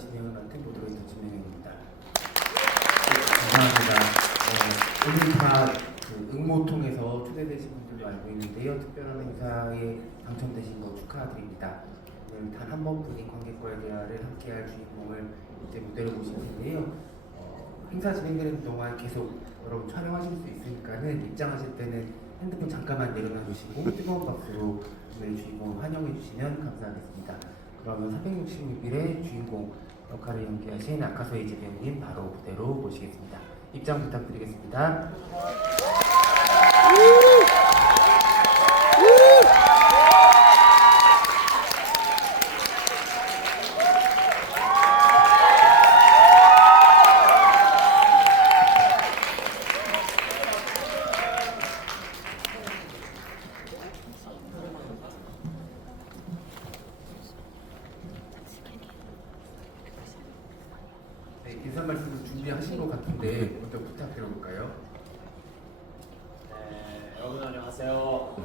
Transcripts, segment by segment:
진행을 맡은 보드레이터 진행입니다. 감사합니다. 오늘 다그 응모 통해서 초대되신 분들도 알고 있는데요. 특별한 행사에 당첨되신 거 축하드립니다. 오늘 단 한 번뿐인 관객과의 대화를 함께할 주인공을 이제 무대로 모실 텐데요. 행사 진행되는 동안 계속 여러분 촬영하실 수 있으니까는 입장하실 때는 핸드폰 잠깐만 내려놔 주시고 뜨거운 박수로 오늘 주인공 환영해 주시면 감사하겠습니다. 그러면 366일의 주인공 역할을 연기하신 아카소이지 배우님 바로 무대로 모시겠습니다. 입장 부탁드리겠습니다. 네, 인사 말씀을 준비하신 것 같은데 먼저 부탁드려볼까요? 네, 여러분 안녕하세요.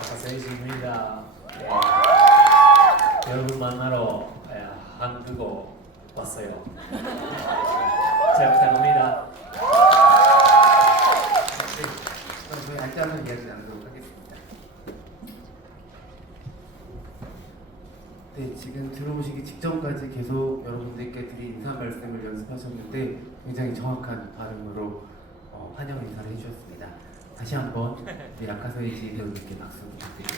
아카세이지입니다. 여러분 만나러 한국어 왔어요. 잘 부탁합니다. 네, 그럼 저희 앉아서 이야기 나누도록 하겠습니다. 네, 지금 들어오시기 직전까지 계속 여러분들께 드린 인사 말씀을 연습하셨는데 굉장히 정확한 발음으로 환영 인사를 해주셨습니다. 다시 한번 우리 아카소이지 배우님께 박수 부탁드립니다.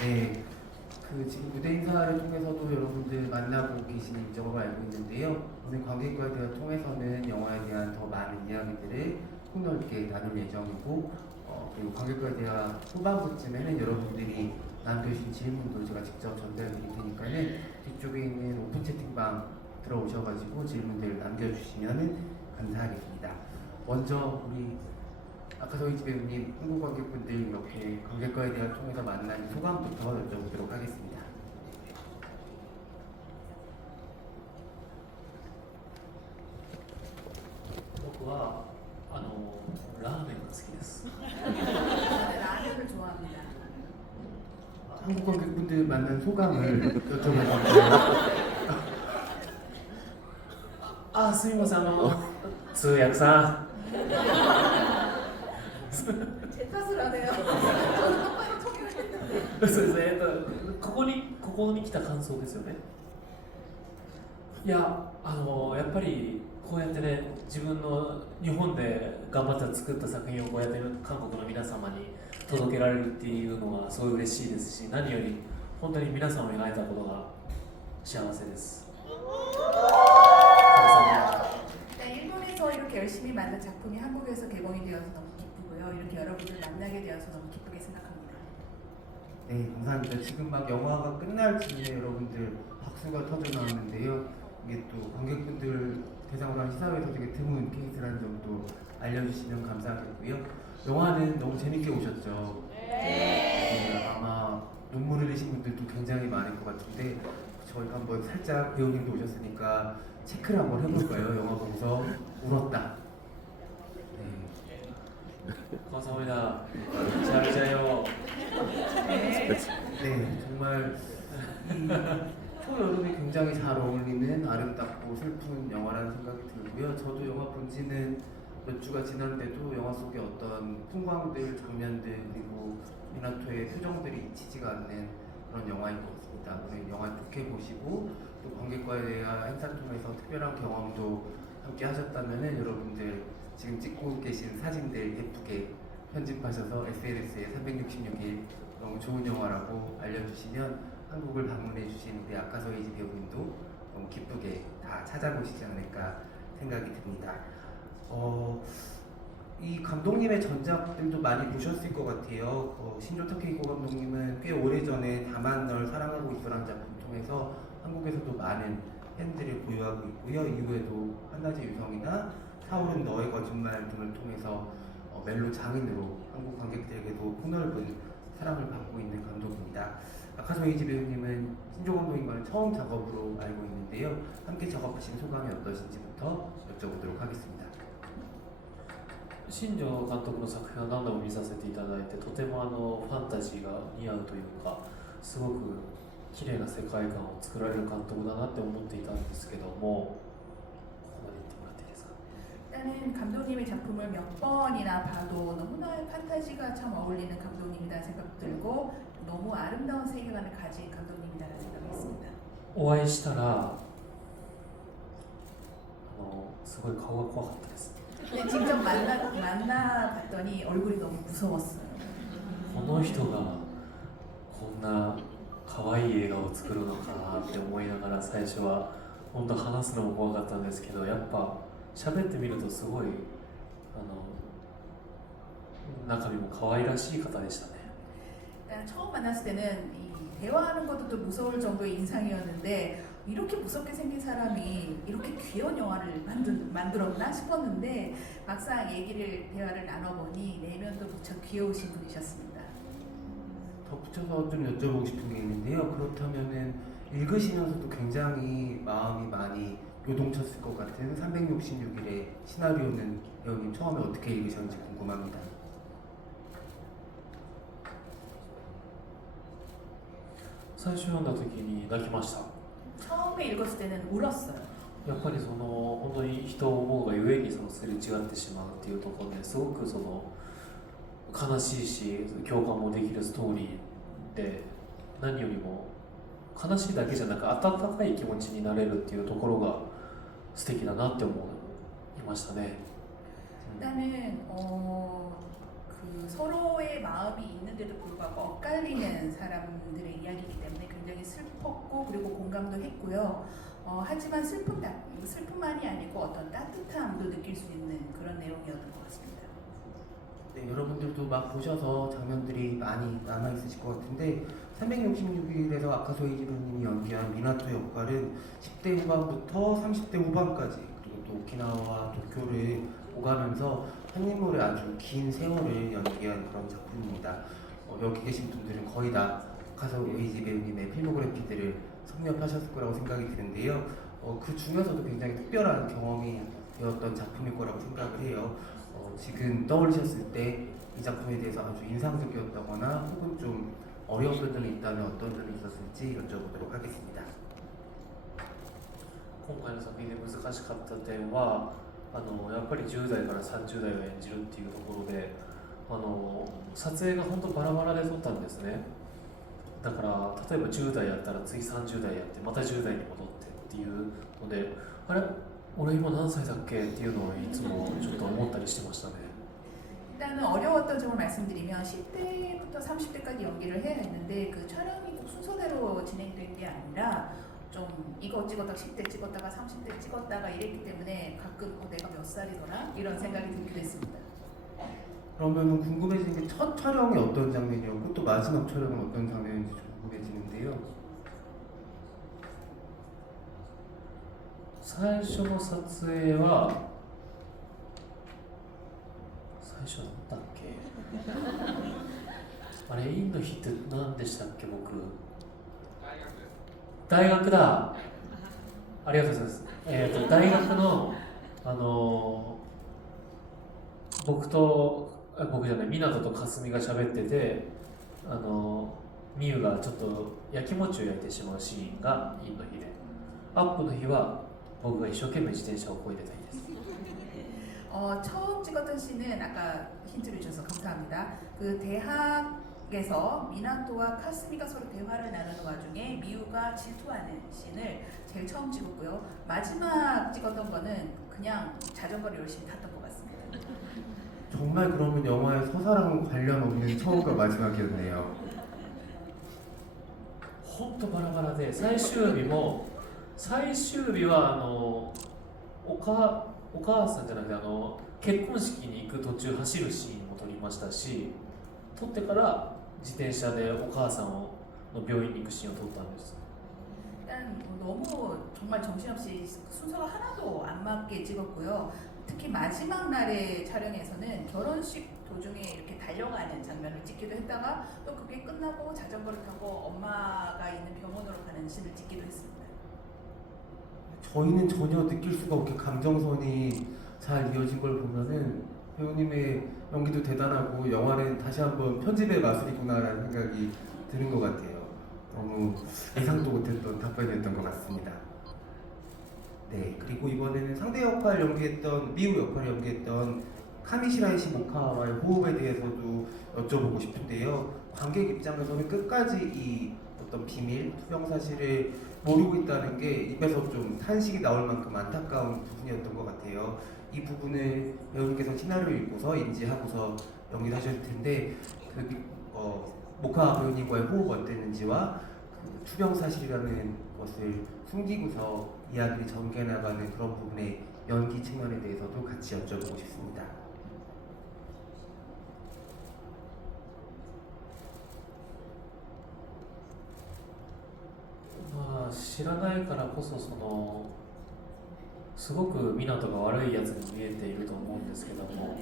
네, 그 지금 무대 인사를 통해서도 여러분들 만나고 계신 일정을 알고 있는데요. 오늘 관객과의 대화 통해서는 영화에 대한 더 많은 이야기들을 폭넓게 나눌 예정이고 그리고 관객과의 대화 후반부쯤에는 여러분들이 남겨주신 질문도 제가 직접 전달드릴 테니까는 뒤쪽에 있는 오픈 채팅방 들어오셔가지고 질문들 남겨주시면 감사하겠습니다. 먼저 우리 아카소이지 배우님, 한국 관객분들 이렇게 관객과의 대화를 통해서 만난 소감부터 여쭤보도록 하겠습니다. 僕はラーメンが好きです。 라면을 좋아합니다. 한국 관객분들 만난 소감을 여쭤보겠습니다. あ、すみません通訳さ 제 탓을 하네요. 저는 똑바로 통역을 했는데. ん。そうですね。ここに来た感想ですよね。いややっぱりこうやってね自分の日本で頑張って作った作品をこうやって韓国の皆様に届けられるっていうのはすごい嬉しいですし、何より本当に皆様に会えたことが幸せです。 감사합니다. 일단 일본에서 이렇게 열심히 만든 작품이 한국에서 개봉이 되어서 너무 기쁘고요. 이렇게 여러분들 만나게 되어서 너무 기쁘게 생각합니다. 네, 감사합니다. 지금 막 영화가 끝날 즈음에 여러분들 박수가 터져 나오는데요. 이게 또 관객분들 대상으로 한 시사회에서 되게 드문 케이스라는 점도 알려주시면 감사하겠고요. 영화는 너무 재밌게 보셨죠? 네, 아마 눈물 흘리신 분들도 굉장히 많을 것 같은데 저희가 한번 살짝 배우님도 오셨으니까 체크를 한번 해볼까요? 영화 보고서 울었다. 네. 감사합니다. 잘 자요. 네, 정말 이 초여름에 굉장히 잘 어울리는 아름답고 슬픈 영화라는 생각이 들고요. 저도 영화 본 지는 몇 주가 지났는데도 영화 속의 어떤 풍광들, 장면들 그리고 미나토의 표정들이 잊히지가 않는 그런 영화인 것 같습니다. 오늘 영화 좋게 보시고 또 관객과의 대화 행사 통해서 특별한 경험도 함께 하셨다면 여러분들 지금 찍고 계신 사진들 예쁘게 편집하셔서 SNS에 366일 너무 좋은 영화라고 알려주시면 한국을 방문해주신 우리 아카소이지 배우님도 너무 기쁘게 다 찾아보시지 않을까 생각이 듭니다. 이 감독님의 전작들도 많이 보셨을 것 같아요. 신조 타케이코 감독님은 꽤 오래전에 다만 널 사랑하고 있어라는 작품 통해서 한국에서도 많은 팬들을 보유하고 있고요. 이후에도 한낮의 유성이나 사울은 너의 거짓말 등을 통해서 멜로 장인으로 한국 관객들에게도 폭넓은 사랑을 받고 있는 감독입니다. 아카소이지 배우님은 신조 감독님과는 처음 작업으로 알고 있는데요. 함께 작업하신 소감이 어떠신지부터 여쭤보도록 하겠습니다. 新庄監督の作品は何度も見させていただいて、とてもファンタジーが似合うというか、すごく綺麗な世界観を作られる監督だなって思っていたんですけども、ここまで言ってもらっていいですか。 일단은 감독님의 작품을 몇 번이나 봐도 너무나 판타지가 참 어울리는 감독님이라는 생각 들고 너무 아름다운 세계관을 가진 감독님이라는 생각했습니다. お会いしたらすごい顔が怖かったです。 근데 직접 만나봤더니 얼굴이 너무 무서웠어요. この人がこんな可愛い映画を作るのかなって思いながら最初は本当話すのも怖かったんですけど、やっぱ喋ってみるとすごい中身も可愛らしい方でしたね。 일단 처음 만났을 때는 이 대화하는 것도 또 무서울 정도의 인상이었는데 이렇게 무섭게 생긴 사람이 이렇게 귀여운 영화를 만들었나 싶었는데 막상 대화를 나눠보니 내면도 무척 귀여우신 분이셨습니다. 덧붙여서 좀 여쭤보고 싶은 게 있는데요. 그렇다면은 읽으시면서도 굉장히 마음이 많이 요동쳤을 것 같은 366일의 시나리오는 배우님 처음에 어떻게 읽으셨는지 궁금합니다. 最初読んだ時に泣きました。 처음에 읽었을 때는 울었어요. やっぱり本当に人を思うがゆえにすれ違ってしまうっていうところですごく悲しいし共感もできるストーリーで、何よりも悲しいだけじゃなく温かい気持ちになれるっていうところが素敵だなって思いましたね。 일단은 그 서로의 마음이 있는데도 불구하고 엇갈리는 사람들의 이야기이기 때문에 굉장히 슬펐고 그리고 공감도 했고요. 하지만 슬픔만이 아니고 어떤 따뜻함도 느낄 수 있는 그런 내용이었던 것 같습니다. 네, 여러분들도 막 보셔서 장면들이 많이 남아있으실 것 같은데 366일에서 아까 소이지로님이 연기한 미나토의 역할은 10대 후반부터 30대 후반까지 그리고 또 오키나와와 도쿄를 오가면서 한 인물의 아주 긴 세월을 연기한 그런 작품입니다. 여기 계신 분들은 거의 다 가서 에이지 배우님의 필모그래피들을 섭렵하셨을 거라고 생각이 드는데요. 그 중에서도 굉장히 특별한 경험이 되었던 작품일 거라고 생각을 해요. 지금 떠올리셨을 때 이 작품에 대해서 아주 인상적이었다거나 혹은 좀 어려웠던 점이 있다면 어떤 점이 있었을지 여쭤보도록 하겠습니다. 今回の作品で難しかった点はやっぱり10代から30代を演じるっていうところで撮影が本当バラバラで撮ったんですね。だから例えば10代やったら次30代やってまた10代に戻ってっていうので、あれ俺今何歳だっけっていうのをいつもちょっと思ったりしてましたね。 일단은 어려웠던 점을 말씀드리면 10대부터 30대까지 연기를 해야 했는데 그 촬영이 꼭 순서대로 진행된 게 아니라 좀 이거 찍었다가 10대 찍었다가 30대 찍었다가 이랬기 때문에 가끔 내가 몇 살이더라 이런 생각이 들기도 했습니다. 그러면 궁금해지는 게 첫 촬영이 어떤 장면이었고 또 마지막 촬영은 어떤 장면인지 좀 궁금해지는데요. 最初の撮影は最初だったっけあれインの日って何でしたっけ。僕大学だ。ありがとうございます。大学の僕じゃない湊とかすみが喋っててみゆがちょっと焼き餅を焼いてしまうシーンがインの日で、アップの日は僕が一生懸命自転車を漕いでた日です。 처음 찍었던 씬은 아까 힌트를 주셔서 감사합니다. 그 대학에서 미나토와 카스미가 서로 대화를 나누는 와중에 미우가 질투하는 씬을 제일 처음 찍었고요. 마지막 찍었던 거는 그냥 자전거를 열심히 탔던 것 같습니다. 정말 그러면 영화에 서사랑 관련 없는 처음과 마지막이었네요. 本当バラバラで最終日はお母さんじゃなくて結婚式に行く途中走るシーンも撮りましたし、撮ってから自転車でお母さんの病院に行くシーンを撮ったんです。 일단 너무 정말 정신없이 순서가 하나도 안 맞게 찍었고요. 특히 마지막 날의 촬영에서는 결혼식 도중에 이렇게 달려가는 장면을 찍기도 했다가 또 그게 끝나고 자전거를 타고 엄마가 있는 병원으로 가는 씬을 찍기도 했습니다. 저희는 전혀 느낄 수가 없게 감정선이 잘 이어진 걸 보면은 배우님의 연기도 대단하고 영화는 다시 한번 편집의 마술이구나라는 생각이 드는 것 같아요. 너무 예상도 못했던 답변이었던 것 같습니다. 네, 그리고 이번에는 상대 역할 연기했던 미우 역할을 연기했던 카미시라이시 모카와의 호흡에 대해서도 여쭤보고 싶은데요. 관객 입장에서는 끝까지 이 어떤 비밀, 투명 사실을 모르고 있다는 게 입에서 좀 탄식이 나올 만큼 안타까운 부분이었던 것 같아요. 이 부분을 배우님께서 시나리오 읽고서 인지하고서 연기를 하셨을 텐데 모카 배우님과의 호흡 어땠는지와 그 투명 사실이라는 것을 숨기고서 이야기를 전개 나가는 그런 부분의 연기 측면에 대해서도 같이 여쭤보고 싶습니다.まあ知らないからこそすごく湊が悪いやつに見えていると思うんですけども、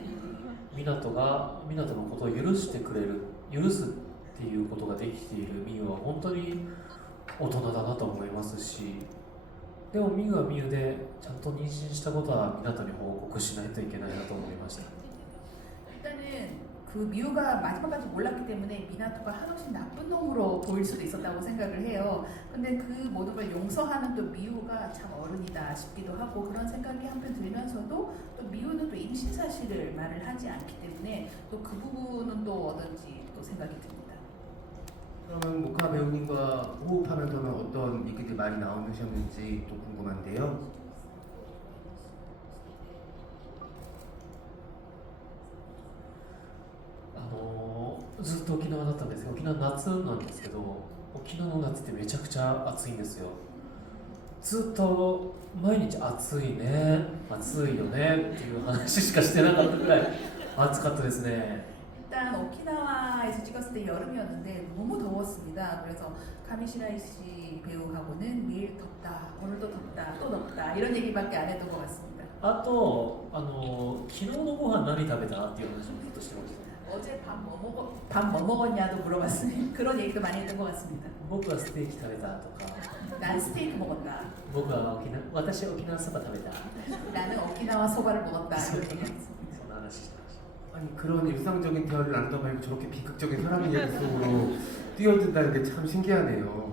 湊のことを許すっていうことができているミユは本当に大人だなと思いますし、でもミユはミユでちゃんと妊娠したことは湊に報告しないといけないなと思いました。 일단은 그 미우가 마지막까지 몰랐기 때문에 미나토가 한없이 나쁜 놈으로 보일 수도 있었다고 생각을 해요. 근데 그 모든 걸 용서하는 또 미우가 참 어른이다 싶기도 하고 그런 생각이 한편 들면서도 또 미우는 또 임신 사실을 말을 하지 않기 때문에 또 그 부분은 또 어떤지 또 생각이 듭니다. 그러면 모카 배우님과 호흡하면서는 어떤 얘기들이 많이 나오셨는지 또 궁금한데요. ずっと沖縄だったんですけど、沖縄夏なんですけど、沖縄の夏ってめちゃくちゃ暑いんですよ。ずっと毎日暑いね、暑いよねっていう話しかしてなかったくらい暑かったですね。 일단 오키나와에서 찍었을 때 여름이었는데 너무 더웠습니다. 그래서 카미시라이 씨 배우하고는 매일 덥다, 오늘도 덥다, 또 덥다 이런 얘기밖에 안 했던 것 같습니다. あと昨日のご飯何食べたっていう話もずっとしてました。 어제 밥 뭐 먹었냐도 물어봤으니 그런 얘기도 많이 했던 것 같습니다. 僕はステーキ食べたとか、 난 스테이크 먹었다. 私は沖縄そば食べた。 나는 오키나와 소바를 먹었다. 이런 얘기했습니다. そんな話してました。 아니 그런 일상적인 대화를 나누다 말고 저렇게 비극적인 사람 이야기 속으로 뛰어든다는 게 참 신기하네요.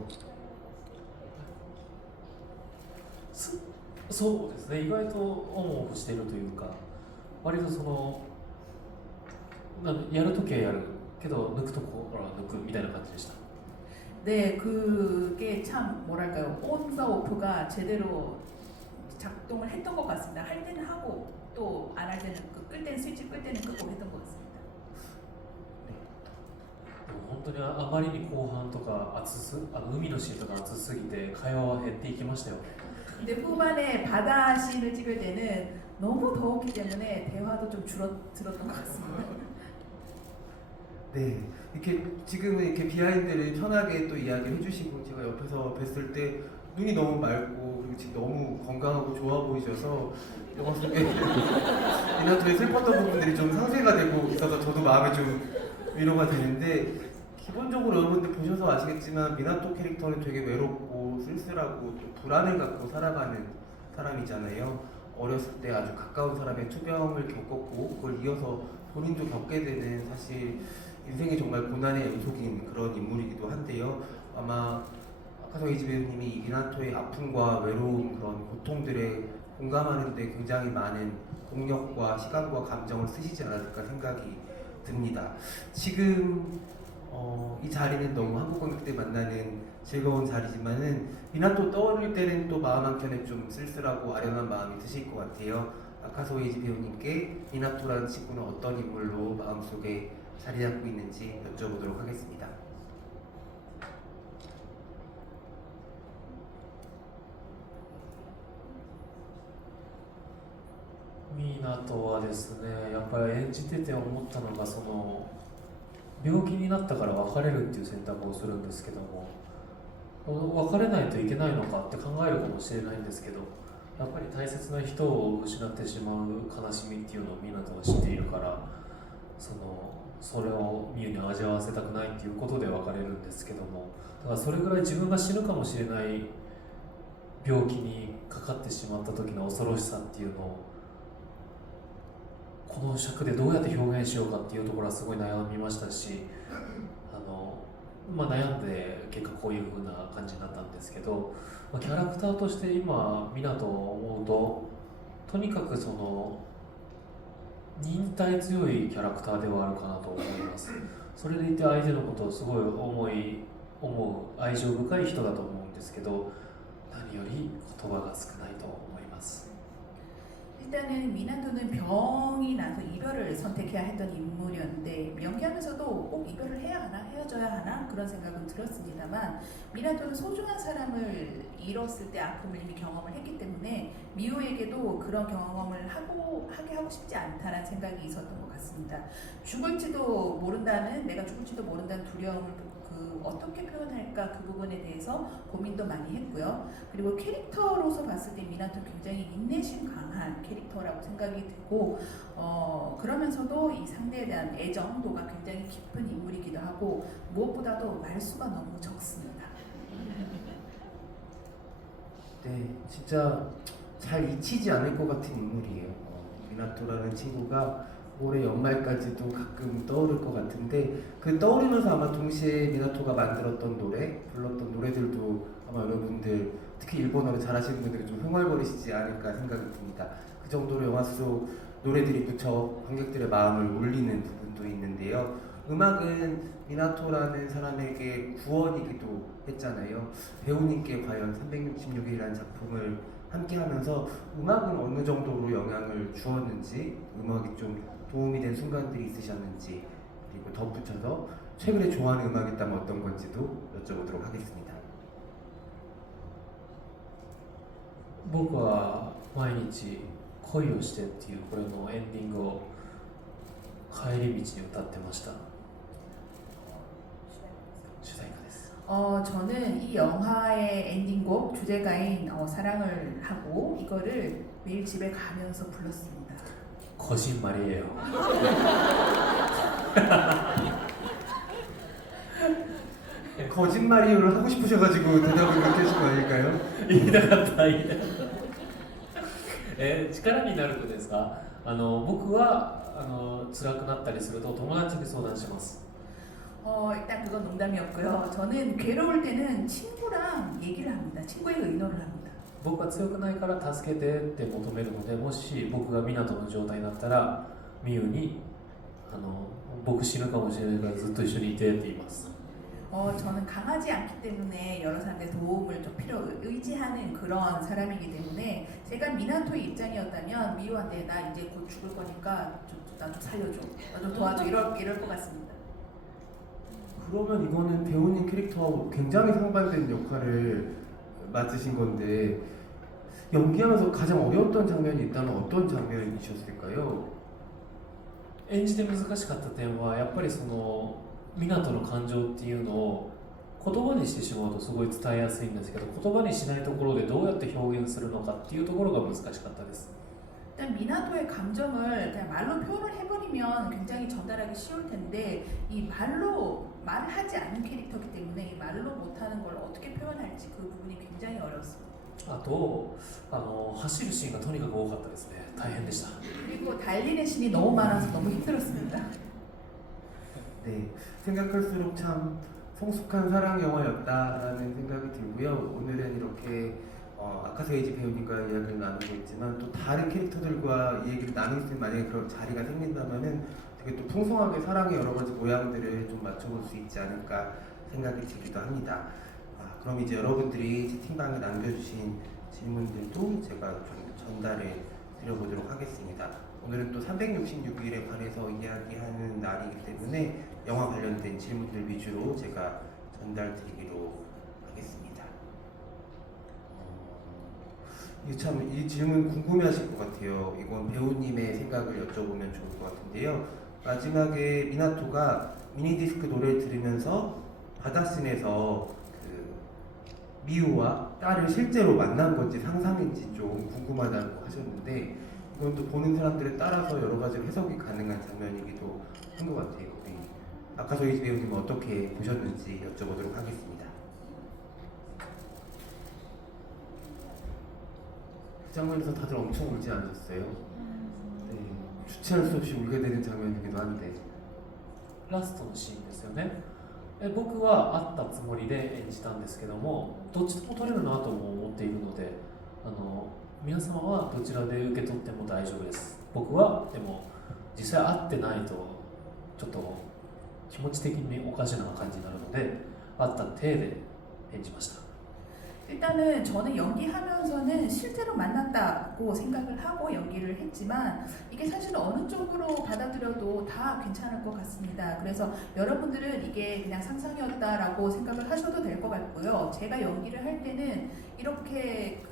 そうですね、意外とオンオフしているというか、割とやるときはやるけど抜くところは抜くみたいな感じでした。 네, 그게 참 뭐랄까요, 온과 오프가 제대로 작동을 했던 것 같습니다. 할 때는 하고 또 안 할 때는 끌 때는 스위치 끌 때는 끄고 했던 것 같습니다. でも本当にあまりに後半とか海のシーンとか暑すぎて会話は減っていきましたよね。 근데 후반에 바다 씬을 찍을 때는 너무 더웠기 때문에 대화도 좀 줄어들었던 것 같습니다. 네, 이렇게 지금은 이렇게 비하인드를 편하게 또 이야기를 해주시고 제가 옆에서 뵀을 때 눈이 너무 맑고 그리고 지금 너무 건강하고 좋아 보이셔서 영화 속에 미나토의 슬펐던 부분들이 좀 상쇄가 되고 있어서 저도 마음이 좀 위로가 되는데 기본적으로 여러분들 보셔서 아시겠지만 미나토 캐릭터는 되게 외롭고 쓸쓸하고 또 불안을 갖고 살아가는 사람이잖아요. 어렸을 때 아주 가까운 사람의 투병을 겪었고 그걸 이어서 본인도 겪게 되는 사실 인생이 정말 고난의 연속인 그런 인물이기도 한데요. 아마 아카소 이지 배우님이 이 미나토의 아픔과 외로움 그런 고통들에 공감하는데 굉장히 많은 공력과 시간과 감정을 쓰시지 않았을까 생각이 듭니다. 지금 이 자리는 너무 한국 관객 때 만나는 즐거운 자리지만은 미나토 떠올릴 때는 또 마음 한켠에 좀 쓸쓸하고 아련한 마음이 드실 것 같아요. 아카소 이지 배우님께 미나토라는 친구는 어떤 인물로 마음속에 자리 잡고 있는지 여쭤보도록 하겠습니다. 湊はですね、やっぱり演じてて思ったのが病気になったから別れるっていう選択をするんですけども、別れないといけないのかって考えるかもしれないんですけど、やっぱり大切な人を失ってしまう悲しみっていうのを湊は知っているから、それをミユに味わわせたくないっていうことで別れるんですけども、だからそれぐらい自分が死ぬかもしれない病気にかかってしまった時の恐ろしさっていうのをこの尺でどうやって表現しようかっていうところはすごい悩みましたし、悩んで結果こういう風な感じになったんですけど、キャラクターとして今湊を思うと、とにかくその忍耐強いキャラクターではあるかなと思います。それでいて相手のことをすごい思う愛情深い人だと思うんですけど、何より言葉が少ないと思います。 일단은 미나토는 병이 나서 이별을 선택해야 했던 인물이었는데 연기하면서도 꼭 이별을 해야 하나 헤어져야 하나 그런 생각은 들었습니다만 미나토는 소중한 사람을 잃었을 때 아픔을 이미 경험을 했기 때문에 미우에게도 그런 경험을 하게 하고 싶지 않다는 생각이 있었던 것 같습니다. 죽을지도 모른다는 내가 죽을지도 모른다는 두려움을 어떻게 표현할까 그 부분에 대해서 고민도 많이 했고요. 그리고 캐릭터로서 봤을 때 미나토 굉장히 인내심 강한 캐릭터라고 생각이 들고 그러면서도 이 상대에 대한 애정도가 굉장히 깊은 인물이기도 하고 무엇보다도 말수가 너무 적습니다. 네, 진짜 잘 잊히지 않을 것 같은 인물이에요. 미나토라는 친구가 올해 연말까지도 가끔 떠오를 것 같은데 그 떠오르면서 아마 동시에 미나토가 만들었던 노래, 불렀던 노래들도 아마 여러분들 특히 일본어를 잘하시는 분들은 좀 흥얼거리시지 않을까 생각이 듭니다. 그 정도로 영화 속 노래들이 무척 관객들의 마음을 울리는 부분도 있는데요. 음악은 미나토라는 사람에게 구원이기도 했잖아요. 배우님께 과연 366일이라는 작품을 함께 하면서 음악은 어느 정도로 영향을 주었는지, 음악이 좀 도움이 된 순간들이 있으셨는지, 그리고 덧붙여서 최근에 좋아하는 음악이 있다면 어떤 건지도 여쭤보도록 하겠습니다. 僕は毎日恋をしてっていうこれのエンディングを帰り道に歌ってました。主題歌です。 저는 이 영화의 엔딩곡 주제가인 사랑을 하고 이거를 매일 집에 가면서 불렀습니다. 거짓말이에요. 거짓말이요를 하고 싶으셔가지고 대답을 그렇게 하신 거 아닐까요? 言いたかった言いたかった力になるとですか、僕は辛くなったりすると友達に相談します。 일단 그건 농담이었고요. 저는 괴로울 때는 친구랑 얘기를 합니다. 친구에게 의논을 합니다. 僕は強くないから助けてって求めるので、もし僕が湊の状態になったらミユに僕死ぬかもしれないからずっと一緒にいてって言います。 저는 강하지 않기 때문에 여러 사람들의 도움을 좀 의지하는 그런 사람이기 때문에 제가 미나토의 입장이었다면 미유한테 나 이제 곧 죽을 거니까 나 좀 살려줘, 나 좀 도와줘 이럴 것 같습니다. 그러면 이거는 배우님 캐릭터하고 굉장히 상반된 역할을 맡으신 건데 연기하면서 가장 어려웠던 장면이 있다면 어떤 장면이셨을까요? 演じて難しかった点はやっぱりその湊の感情っていうのを言葉にしてしまうとすごい伝えやすいんですけど、言葉にしないところでどうやって表現するのかっていうところが難しかったです。 일단 미나토의 감정을 그냥 말로 표현을 해버리면 굉장히 전달하기 쉬울 텐데 이 말을 하지 않는 캐릭터이기 때문에 이 말로 못하는 걸 어떻게 표현할지 그 부분이 굉장히 어려웠습니다. あと走るシーンがとにかく多かったですね。大変でした。 그리고 달리는 신이 너무 많아서 너무 힘들었습니다. 네, 생각할수록 참 성숙한 사랑 영화였다라는 생각이 들고요. 오늘은 이렇게 아카세이지 배우님과 이야기를 나누고 있지만 또 다른 캐릭터들과 이 얘기를 나눌 수 있는 만약에 그런 자리가 생긴다면은 되게 또 풍성하게 사랑의 여러 가지 모양들을 좀 맞춰볼 수 있지 않을까 생각이 들기도 합니다. 그럼 이제 여러분들이 채팅방에 남겨주신 질문들도 제가 좀 전달해 드려보도록 하겠습니다. 오늘은 또 366일에 관해서 이야기하는 날이기 때문에 영화 관련된 질문들 위주로 제가 전달 드리기로 하겠습니다. 이 질문 궁금해하실 것 같아요. 이건 배우님의 생각을 여쭤보면 좋을 것 같은데요. 마지막에 미나토가 미니디스크 노래를 들으면서 바다씬에서 미우와 딸을 실제로 만난 건지 상상인지 좀 궁금하다고 하셨는데 이건 또 보는 사람들에 따라서 여러 가지로 해석이 가능한 장면이기도 한 것 같아요. 아카소이지 배우님은 어떻게 보셨는지 여쭤보도록 하겠습니다. 그 장면에서 다들 엄청 울지 않으셨어요? 네. 주체할 수 없이 울게 되는 장면이기도 한데 ラストのシーンですよね。僕は会ったつもりで演じたんですけども、どっちとも取れるなとも思っているので、皆様はどちらで受け取っても大丈夫です。僕はでも実際会ってないとちょっと気持ち的におかしな感じになるので、会った体で演じました。 일단은 저는 연기하면서는 실제로 만났다고 생각을 하고 연기를 했지만 이게 사실 어느 쪽으로 받아들여도 다 괜찮을 것 같습니다. 그래서 여러분들은 이게 그냥 상상이었다라고 생각을 하셔도 될 것 같고요. 제가 연기를 할 때는 이렇게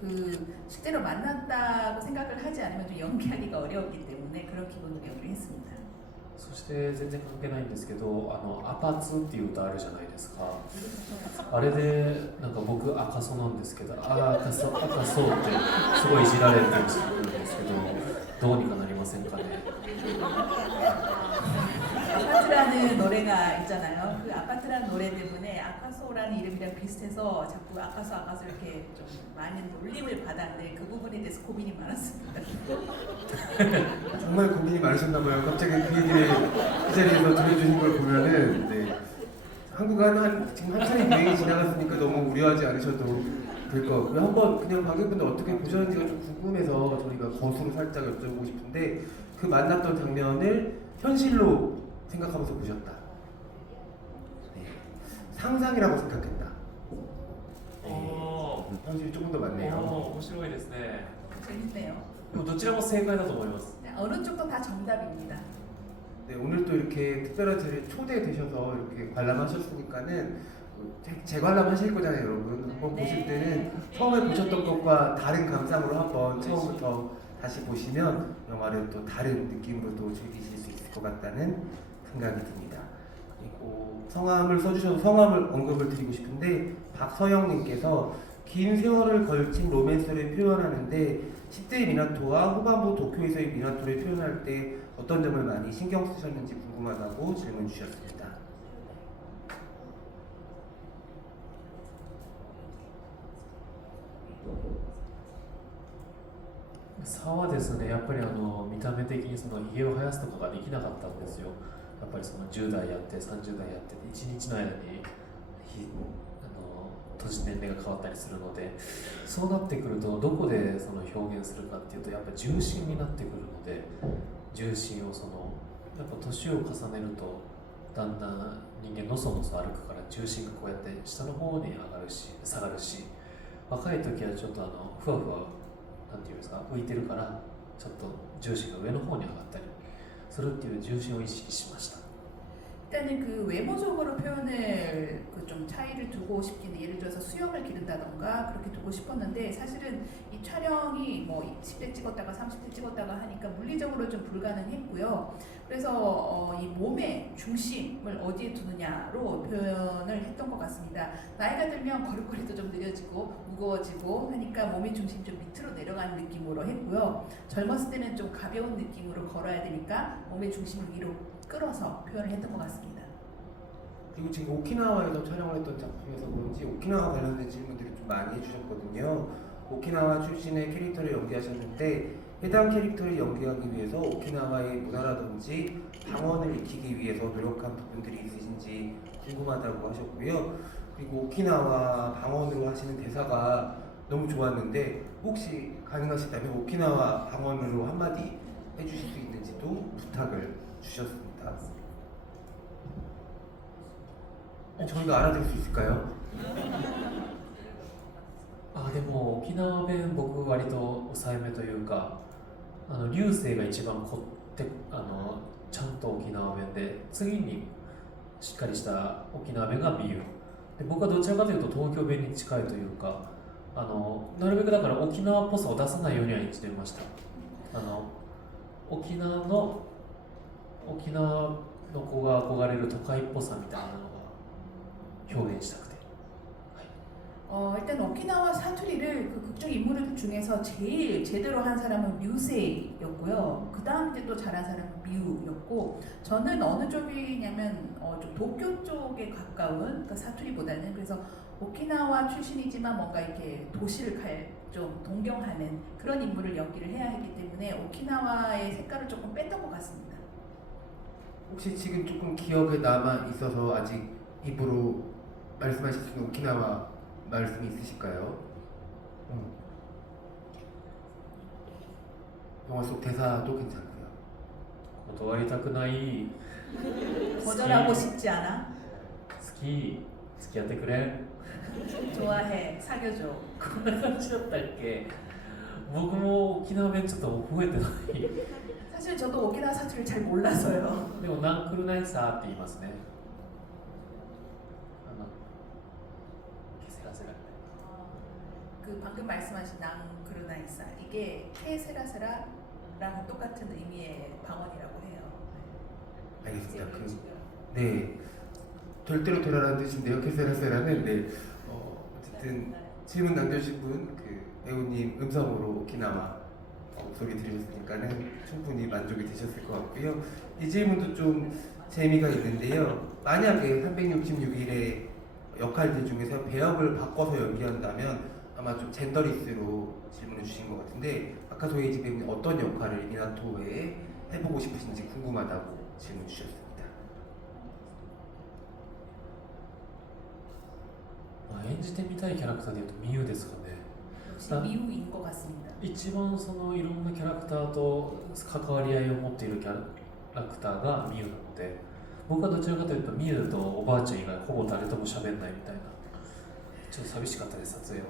실제로 만났다고 생각을 하지 않으면 좀 연기하기가 어려웠기 때문에 그런 기분으로 연기를 했습니다. そして全然関係ないんですけど、アパツっていう歌あるじゃないですか。あれでなんか僕赤楚なんですけど、赤楚ってすごいいじられてるんですけど、どうにかなりませんかね。 아파트라는 노래가 있잖아요. 그 아파트라는 노래 때문에 아카소라는 이름이랑 비슷해서 자꾸 아카소 이렇게 좀 많은 놀림을 받았는데 그 부분에 대해서 고민이 많았습니다. 정말 고민이 많으셨나봐요. 갑자기 그 얘기를 이 자리에서 들려주신 걸 보면은 네. 한국은 지금 한창의 유행이 지나갔으니까 너무 우려하지 않으셔도 될 것 같고요. 한번 그냥 관객분들 어떻게 보셨는지가 좀 궁금해서 저희가 거수로 살짝 여쭤보고 싶은데 그 만났던 장면을 현실로 생각하면서 보셨다. 네. 상상이라고 생각했다. 네. 현실이 조금 더 많네요. 面白いですね。 재밌네요. でもどちらも正解だと思います。 네, 어느 쪽도 다 정답입니다. 네, 오늘 또 이렇게 특별한 자리에 초대되셔서 이렇게 관람하셨으니까는 재관람하실 거잖아요, 여러분. 한번 네. 보실 때는 처음에 보셨던 것과 다른 감상으로 한번 처음부터 다시 보시면 영화를 또 다른 느낌으로도 즐기실 수 있을 것 같다는 생각이 듭니다. 그리고 성함을 써주셔서 성함을 언급을 드리고 싶은데 박서영님께서 긴 세월을 걸친 로맨스를 표현하는데 10대의 미나토와 후반부 도쿄에서의 미나토를 표현할 때 어떤 점을 많이 신경 쓰셨는지 궁금하다고 질문 주셨습니다. 差はですね、やっぱり見た目的にそのひげを生やすとかができなかったんですよ。やっぱりその10代やって30代やって1日の間に年年齢が変わったりするので、そうなってくるとどこでその表現するかっていうとやっぱ重心になってくるので、重心をやっぱ年を重ねるとだんだん人間のそのそ歩くから重心がこうやって下の方に上がるし下がるし、若い時はちょっとふわふわなんていうんですか、浮いてるからちょっと重心が上の方に上がったりするっていう重心を意識しました。 일단은 그 외모적으로 표현을 좀 차이를 두고 싶긴 예를 들어서 수염을 기른다던가 그렇게 두고 싶었는데 사실은 이 촬영이 뭐 10대 찍었다가 30대 찍었다가 하니까 물리적으로 좀 불가능했고요. 그래서 이 몸의 중심을 어디에 두느냐로 표현을 했던 것 같습니다. 나이가 들면 걸음걸이도 좀 느려지고 무거워지고 하니까 몸의 중심이 좀 밑으로 내려가는 느낌으로 했고요. 젊었을 때는 좀 가벼운 느낌으로 걸어야 되니까 몸의 중심을 위로 끌어서 표현을 했던 것 같습니다. 그리고 지금 오키나와에서 촬영을 했던 작품에서 그런지 오키나와 관련된 질문들을 좀 많이 해주셨거든요. 오키나와 출신의 캐릭터를 연기하셨는데 해당 캐릭터를 연기하기 위해서 오키나와의 문화라든지 방언을 익히기 위해서 노력한 부분들이 있으신지 궁금하다고 하셨고요. 그리고 오키나와 방언으로 하시는 대사가 너무 좋았는데 혹시 가능하시다면 오키나와 방언으로 한마디 해주실 수 있는지도 부탁을 주셨습니다. 저희가 알아들을 수 있을까요? でも沖縄弁僕割と抑えめというか、流星が一番こってちゃんと沖縄弁で、次にしっかりした沖縄弁が美優で、僕はどちらかというと東京弁に近いというか、なるべくだから沖縄っぽさを出さないようには演じてみました。沖縄の子が憧れる都会っぽさみたいなのが表現したくて、はい。 일단 오키나와 사투리를 그 극중 인물 중에서 제일 제대로 한 사람은 뮤세이였고요. 그 다음 이제 또 잘한 사람은 미우였고, 저는 어느 쪽이냐면 좀 도쿄 쪽에 가까운 그러니까 사투리보다는, 그래서 오키나와 출신이지만 뭔가 이렇게 도시를 좀 동경하는 그런 인물을 연기를 해야 했기 때문에 오키나와의 색깔을 조금 뺐던 것 같습니다. 혹시 지금 조금 기억에 남아 있어서 아직 입으로 말씀하실 수 있는 오키나와 말씀이 있으실까요? 영화 속 대사도 괜찮고요. 断りたくない 거절하고 싶지 않아. 好き付き合ってくれ 좋아해. 사귀어줘. こんな感じだったっけ僕も沖縄弁ちょっと覚えてない 사실 저도 오키나와 사투리를 잘 몰라서요. でもなんくるないさって言いますねケセラセラ 그 방금 말씀하신 낭그루나이사, 이게 케세라세라랑 똑같은 의미의 방언이라고 해요. 알겠습니다. 네, 될 대로 되라라는 뜻인데요. 케세라세라는 어쨌든 질문 남겨주신 분 배우님 음성으로 오키나와 목소리 들으셨으니까는 충분히 만족이 되셨을 것 같고요. 이 질문도 좀 재미가 있는데요. 만약에 366일의 역할들 중에서 배역을 바꿔서 연기한다면 아마 좀 젠더리스로 질문을 주신 것 같은데, 아까 소에이지 배우님 어떤 역할을 미나토에 해보고 싶으신지 궁금하다고 질문 주셨습니다. 演じてみたいキャラクターでいうとミユですかね 역시 미우인 것 같습니다. 一番そのいろんなキャラクターと関わり合いを持っているキャラクターがミユなので、僕はどちらかというとミユとおばあちゃん以外ほぼ誰とも喋んないみたいな、ちょっと寂しかったです撮影は。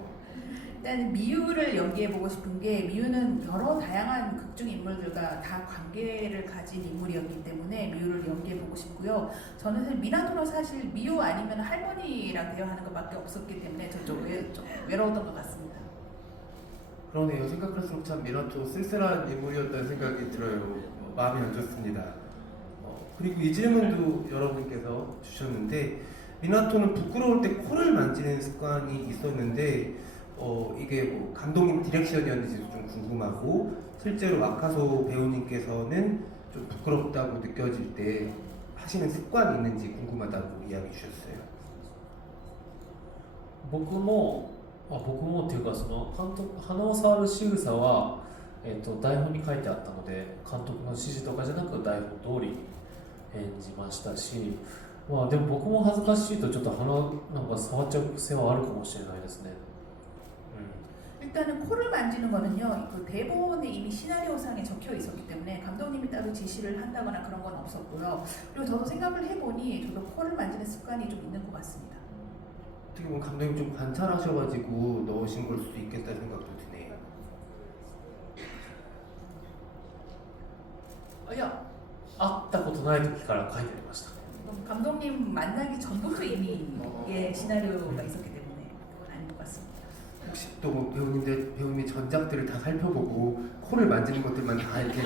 일단 미우를 연기해보고 싶은 게, 미우는 여러 다양한 극중 인물들과 다 관계를 가진 인물이었기 때문에 미우를 연기해보고 싶고요. 저는 사실 미나토는 사실 미우 아니면 할머니랑 대화하는 것밖에 없었기 때문에 좀 외로웠던 것 같습니다. 그러네요. 생각할수록 참 미나토 쓸쓸한 인물이었다는 생각이 들어요. 마음이 안 좋습니다. 그리고 이 질문도 여러분께서 주셨는데, 미나토는 부끄러울 때 코를 만지는 습관이 있었는데 이게 뭐 감독님 디렉션이었는지도 좀 궁금하고, 실제로 아카소 배우님께서는 좀 부끄럽다고 느껴질 때 하시는 습관이 있는지 궁금하다고 이야기 주셨어요. 僕もっていうか、その監督鼻を触る仕草は、台本に書いてあったので、監督の指示とかじゃなく台本通り演じましたし、でも僕も恥ずかしいとちょっと鼻なんか触っちゃう癖はあるかもしれないですね。 일단은 코를 만지는 거는요, 그 대본에 이미 시나리오상에 적혀 있었기 때문에 감독님이 따로 지시를 한다거나 그런 건 없었고요. 그리고 저도 생각을 해보니 저도 코를 만지는 습관이 좀 있는 것 같습니다. 어떻게 보면 감독님 좀 관찰하셔가지고 넣으신 걸 수도 있겠다는 생각도 드네요. いや、会ったことない時から書いてありました。 감독님 만나기 전부터 이미 예, 시나리오가 있었기 때문에 그건 아닌 것 같습니다. 혹시 또 뭐 배우님의 전작들을 다 살펴보고 코를 만지는 것들만 다 이렇게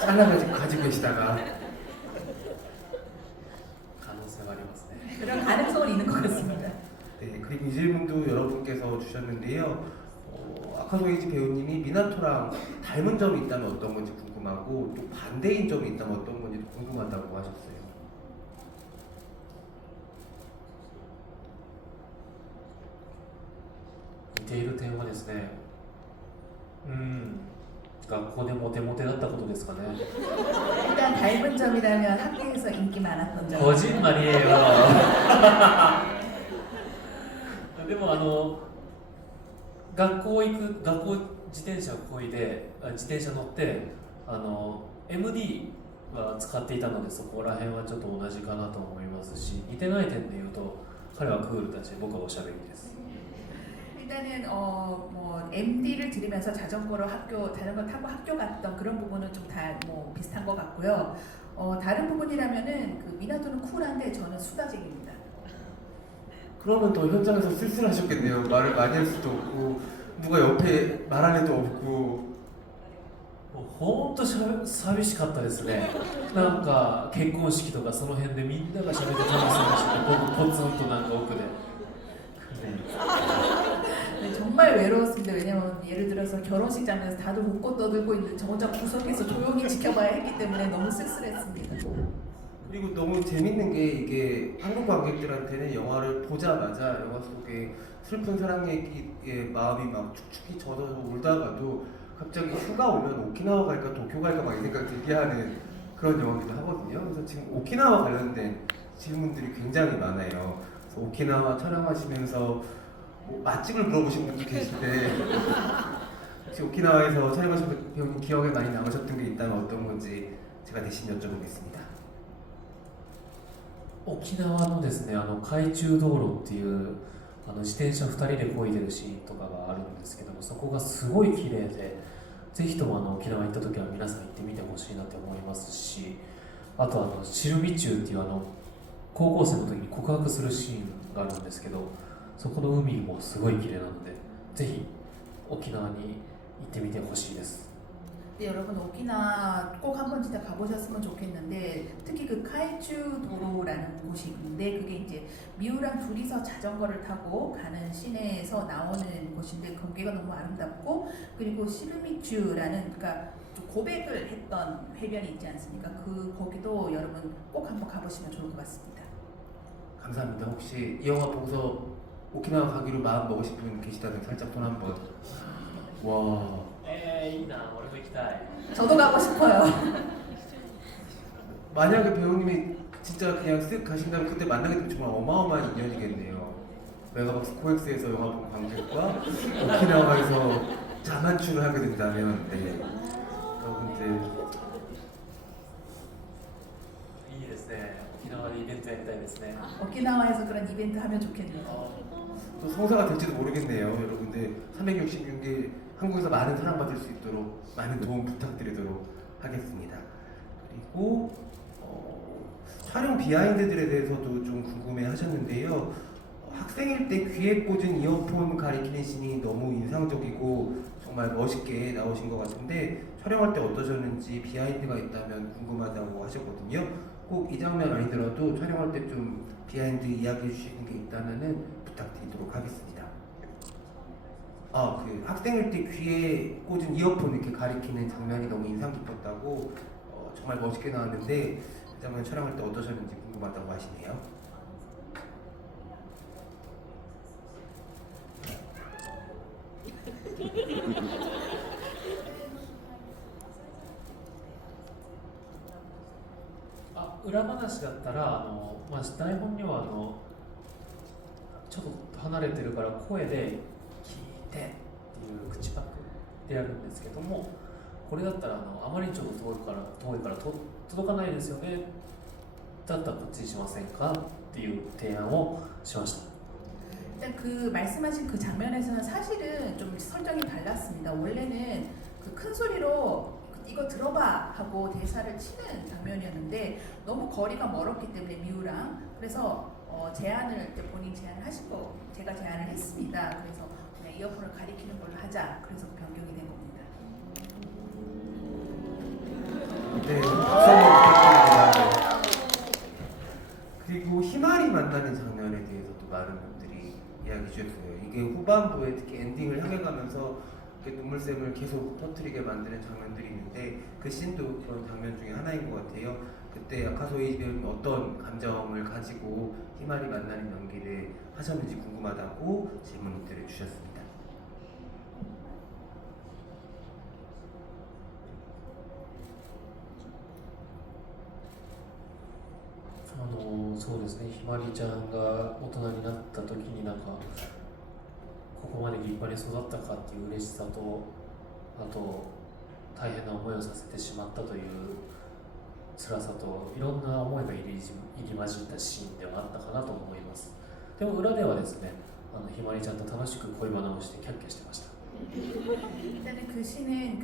잘라가지고 가지고 계시다가 可能性はありますね。 그런 가능성은 있는 것 같습니다. 네, 그리고 이 질문도 여러분께서 주셨는데요. 아카소이지 배우님이 미나토랑 닮은 점이 있다면 어떤 건지 궁금하고, 또 반대인 점이 있다면 어떤 건지 궁금하다고 하셨어요. 似ている点はですね、学校でモテモテだったことですかね。 일단 닮은 점이라면 학교에서 인기 많았던 점. こじんまりえよ。でも学校自転車こいで自転車乗ってMD は使っていたので、そこら辺はちょっと同じかなと思いますし、似てない点で言うと彼はクールだし僕はおしゃべりです。 일단은 뭐 MD를 들으면서 자전거 타고 학교 갔던 그런 부분은 좀 다 뭐 비슷한 것 같고요. 다른 부분이라면은 그 미나토는 쿨한데 저는 수다쟁이입니다. 그러면 더 현장에서 쓸쓸하셨겠네요. 말을 많이 할 수도 없고, 누가 옆에 말할 애도 없고. ほんと寂しかったですね。なんか結婚式とかその辺でみんなが喋って楽しそうにしてて、僕ポツンとなんか奥で。 정말 외로웠습니다. 왜냐면 예를 들어서 결혼식 장면에서 다들 웃고 떠들고 있는데 저 혼자 구석에서 조용히 지켜봐야 했기 때문에 너무 쓸쓸했습니다. 그리고 너무 재밌는 게 이게 한국 관객들한테는 영화를 보자마자 영화 속에 슬픈 사랑 얘기에 마음이 막 축축이 젖어서 울다가도 갑자기 휴가 오면 오키나와 갈까 도쿄 갈까 막 이 생각 들게 하는 그런 영화기도 하거든요. 그래서 지금 오키나와 관련된 질문들이 굉장히 많아요. 그래서 오키나와 촬영하시면서 뭐 맛집을 물어보신 분도 계신데 혹시 오키나와에서 촬영하신 배우님 기억에 많이 남으셨던 게 있다면 어떤 건지 제가 대신 여쭤보겠습니다. 沖縄のですね、海中道路っていう自転車2人で漕いでるシーンとかがあるんですけども、そこがすごい綺麗で、ぜひとも沖縄行った時は皆さん行ってみてほしいなって思いますし、あとシルミチューっていう高校生の時に告白するシーンがあるんですけど、そこの海もすごい綺麗なので、ぜひ沖縄に行ってみてほしいです。 네, 여러분 오키나와 꼭 한번 진짜 가보셨으면 좋겠는데 특히 그 카이추 도로라는 곳이 있는데 그게 이제 미우랑 둘이서 자전거를 타고 가는 씬에서 나오는 곳인데 거기가 너무 아름답고 그리고 시르미추라는 그러니까 좀 고백을 했던 해변이 있지 않습니까? 그 거기도 여러분 꼭 한번 가보시면 좋을 것 같습니다. 감사합니다. 혹시 이 영화 보고서 오키나와 가기로 마음 먹으신 분 계시다면 살짝 손 한번. 와. いいな、俺も行きたい。 저도 가고 싶어요. 만약에 배우님이 진짜 그냥 쓱 가신다면 그때 만나게 되면 정말 어마어마한 인연이겠네요. 메가박스 코엑스에서 영화 본 관객과 오키나와에서 자만추를 하게 된다면 네. 여러분들 いいですね。沖縄でイベントやりたいですね。 오키나와에서 그런 이벤트 하면 좋겠네요. 또 성사가 될지도 모르겠네요. 여러분들 366일 한국에서 많은 사랑받을 수 있도록 많은 도움 부탁드리도록 하겠습니다. 그리고 촬영 비하인드들에 대해서도 좀 궁금해 하셨는데요. 학생일 때 귀에 꽂은 이어폰 가리키는 씬이 너무 인상적이고 정말 멋있게 나오신 것 같은데 촬영할 때 어떠셨는지 비하인드가 있다면 궁금하다고 하셨거든요. 꼭 이 장면 아니더라도 촬영할 때 좀 비하인드 이야기해 주시는 게 있다면 부탁드리도록 하겠습니다. 그 학생일 때 귀에 꽂은 이어폰 이렇게 가리키는 장면이 너무 인상 깊었다고 정말 멋있게 나왔는데 그 장면 촬영할 때 어떠셨는지 궁금하다고 하시네요. 아, 裏話だったら台本にはちょっと離れてるから声で聞いてっていう口パクでやるんですけども、これだったらあまりにちょっと遠いから届かないですよね、だったらこっちにしませんかっていう提案をしました。 일단 그 말씀하신 그 장면에서는 사실은 좀 설정이 달랐습니다. 원래는 그 큰 소리로 이거 들어봐 하고 대사를 치는 장면이었는데 너무 거리가 멀었기 때문에 미우랑 그래서 제안을 본인 제안을 하신 거 제가 제안을 했습니다. 그래서 그냥 이어폰을 가리키는 걸로 하자. 그래서 변경이 된 겁니다. 네, 박수 한번 부탁드립니다. 그리고 희말이 만나는 장면에 대해서도 많은 분들이 이야기 주셨어요. 이게 후반부에 특히 엔딩을 향해 가면서 이렇게 눈물샘을 계속 터뜨리게 만드는 장면들이 있는데 그 씬도 그런 장면 중에 하나인 것 같아요. 그때 아카소이 배우님 어떤 감정을 가지고 희말이 만나는 연기를 하셨는지 궁금하다고 질문들을 주셨습니다.そうですね、ひまりちゃんが大人になった時にここまで立派に育ったかっていう嬉しさと、あと大変な思いをさせてしまったという辛さと、いろんな思いが入り混じったシーンではあったかなと思います。でも裏ではですね、ひまりちゃんと楽しく恋バナをしてキャッキャしてました。 일단은 그 시는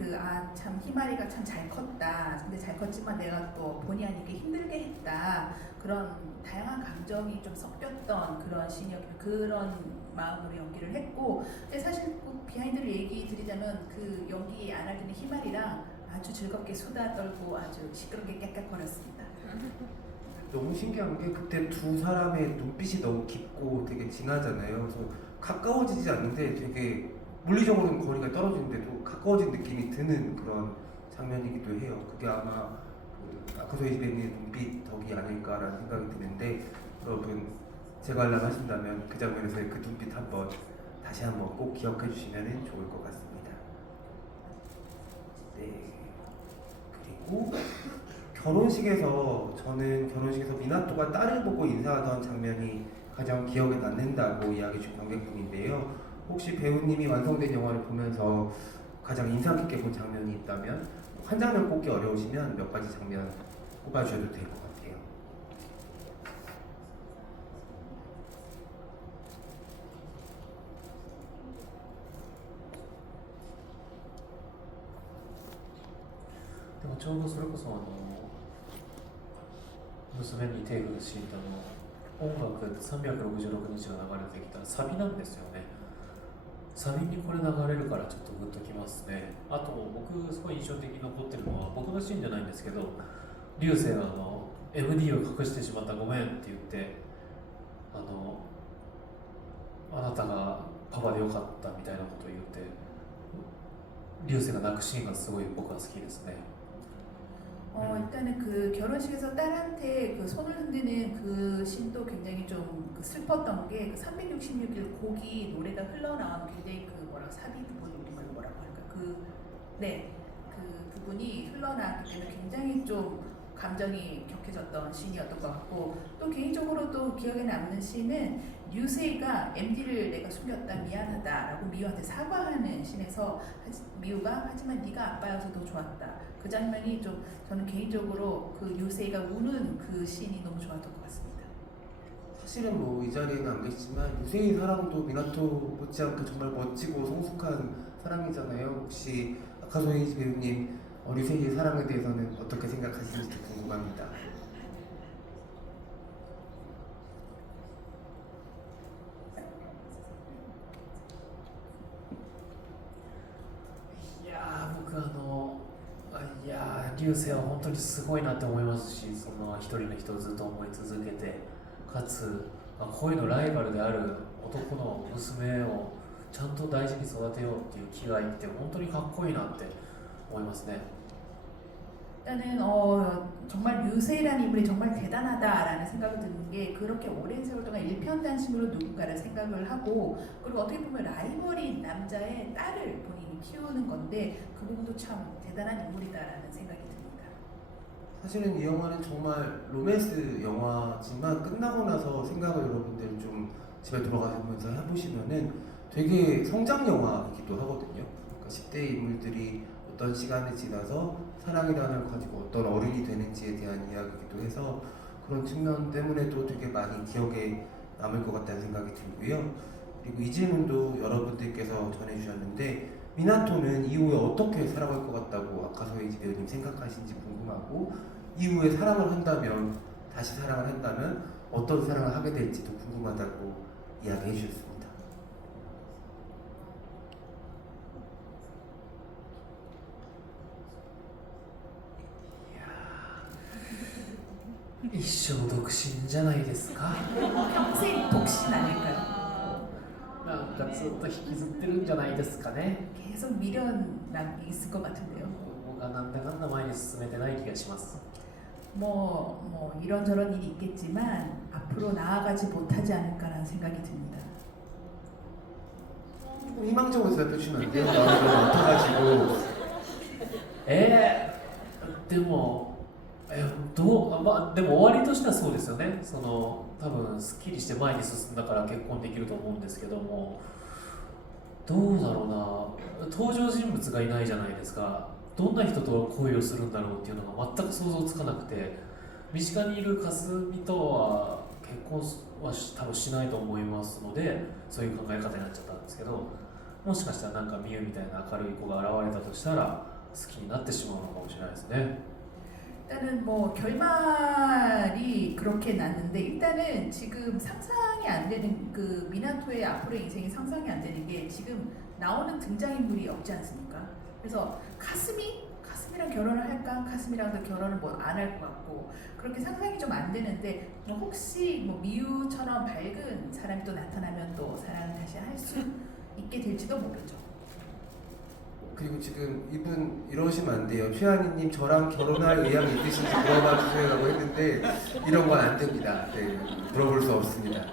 참 희마리가 참 잘 컸다. 근데 잘 컸지만 내가 또 본의 아니게 힘들게 했다. 그런 다양한 감정이 좀 섞였던 그런 시였고 그런 마음으로 연기를 했고, 근데 사실 꼭 비하인드를 얘기 드리자면 그 연기 안 할 때는 희마리랑 아주 즐겁게 수다 떨고 아주 시끄럽게 깍깍거렸습니다. 너무 신기한 게 그때 두 사람의 눈빛이 너무 깊고 되게 진하잖아요. 그래서 가까워지지 않는데 되게 물리적으로는 거리가 떨어지는데도 가까워진 느낌이 드는 그런 장면이기도 해요. 그게 아마 그 아카소 이즈베니의 눈빛 덕이 아닐까라는 생각이 드는데 여러분 재관람하신다면 그 장면에서의 그 눈빛 한번 다시 한번 꼭 기억해 주시면 좋을 것 같습니다. 네. 그리고 저는 결혼식에서 미나토가 딸을 보고 인사하던 장면이 가장 기억에 남는다고 이야기 준 관객분인데요. 혹시 배우님이 완성된 영화를 보면서 가장 인상 깊게 본 장면이 있다면 한 장면 꼽기 어려우시면 몇 가지 장면 꼽아주셔도 될 것 같아요.でもちょうどそれこそ娘に手を振るシーンと音楽366日が流れてきたサビなんですよね。サビにこれ流れるからちょっとグッときますね。あと僕すごい印象的に残ってるのは僕のシーンじゃないんですけど、流星がMD を隠してしまったごめんって言ってあなたがパパでよかったみたいなことを言って流星が泣くシーンがすごい僕は好きですね。 일단은 그 결혼식에서 딸한테 그 손을 흔드는 그 씬도 굉장히 좀 그 슬펐던 게 그 366일 곡이 노래가 흘러나오는 굉장히 그 뭐라고 사비 부분이 우리말로 뭐라고 할까 그 부분이 흘러나왔기 때문에 굉장히 좀 감정이 격해졌던 씬이었던 것 같고 또 개인적으로 또 기억에 남는 씬은 류세이가 MD를 내가 숨겼다 미안하다라고 미우한테 사과하는 씬에서 미우가 하지만 네가 아빠여서 더 좋았다 그 장면이 좀 저는 개인적으로 그 류세이가 우는 그 씬이 너무 좋았던 것 같습니다. 사실은 뭐 이 자리에는 안 계시지만 유세이 사랑도 미나토 못지않게 정말 멋지고 성숙한 사랑이잖아요. 혹시 아카소이 배우님 류세이의 사랑에 대해서는 어떻게 생각하시는지 궁금합니다.いや流星は本当にすごいなって思いますし、その一人の人をずっと思い続けて、かつ恋のライバルである男の娘をちゃんと大事に育てようっていう気概って本当にかっこいいなって思いますね。 일단은 정말 류세이라는 인물이 정말 대단하다라는 생각이 드는 게 그렇게 오랜 세월 동안 일편단심으로 누군가를 생각을 하고 그리고 어떻게 보면 라이벌인 남자의 딸을 본인이 키우는 건데 그 부분도 참 대단한 인물이다라는 생각이 듭니다. 사실은 이 영화는 정말 로맨스 영화지만 끝나고 나서 생각을 여러분들 좀 집에 돌아가면서 해보시면은 되게 성장 영화이기도 하거든요. 그러니까 10대 인물들이 어떤 시간을 지나서 사랑이라는 걸 가지고 어떤 어른이 되는지에 대한 이야기이기도 해서 그런 측면 때문에도 되게 많이 기억에 남을 것 같다는 생각이 들고요. 그리고 이 질문도 여러분들께서 전해주셨는데 미나토는 이후에 어떻게 살아갈 것 같다고 아카소이지 배우님 생각하시는지 궁금하고 이후에 사랑을 한다면 다시 사랑을 한다면 어떤 사랑을 하게 될지도 궁금하다고 이야기해 주셨습니다. 일생独身じゃないですか。 평생 독신 아닐까요? なんかずっと引きずってるんじゃないですかね。 계속 미련 있을 것 같은데요. 僕がなんだかんだ前に進めてない気がします。 뭐 이런저런 일이 있겠지만 앞으로 나아가지 못하지 않을까라는 생각이 듭니다. 희망적으로 대답해주시면 안 돼요? 마음이 너무 아파가지고 でもでも終わりとしてはそうですよね。その多分すっきりして前に進んだから結婚できると思うんですけども、どうだろうな、登場人物がいないじゃないですか。どんな人と恋をするんだろうっていうのが全く想像つかなくて、身近にいるかすみとは結婚は多分しないと思いますので、そういう考え方になっちゃったんですけど、もしかしたらなんかミユみたいな明るい子が現れたとしたら好きになってしまうのかもしれないですね。 일단은 뭐 결말이 그렇게 났는데 일단은 지금 상상이 안 되는 그 미나토의 앞으로의 인생이 상상이 안 되는 게 지금 나오는 등장인물이 없지 않습니까? 그래서 카스미랑 결혼을 할까? 카스미랑도 결혼을 뭐 안 할 것 같고 그렇게 상상이 좀 안 되는데 뭐 혹시 뭐 미유처럼 밝은 사람이 또 나타나면 또 사랑을 다시 할 수 있게 될지도 모르죠. 그리고 지금 이분 이러시면 안 돼요. 최한희님 저랑 결혼할 의향이 있으신지 물어봐 주세요라고 했는데 이런 건 안 됩니다. 네, 물어볼 수 없습니다.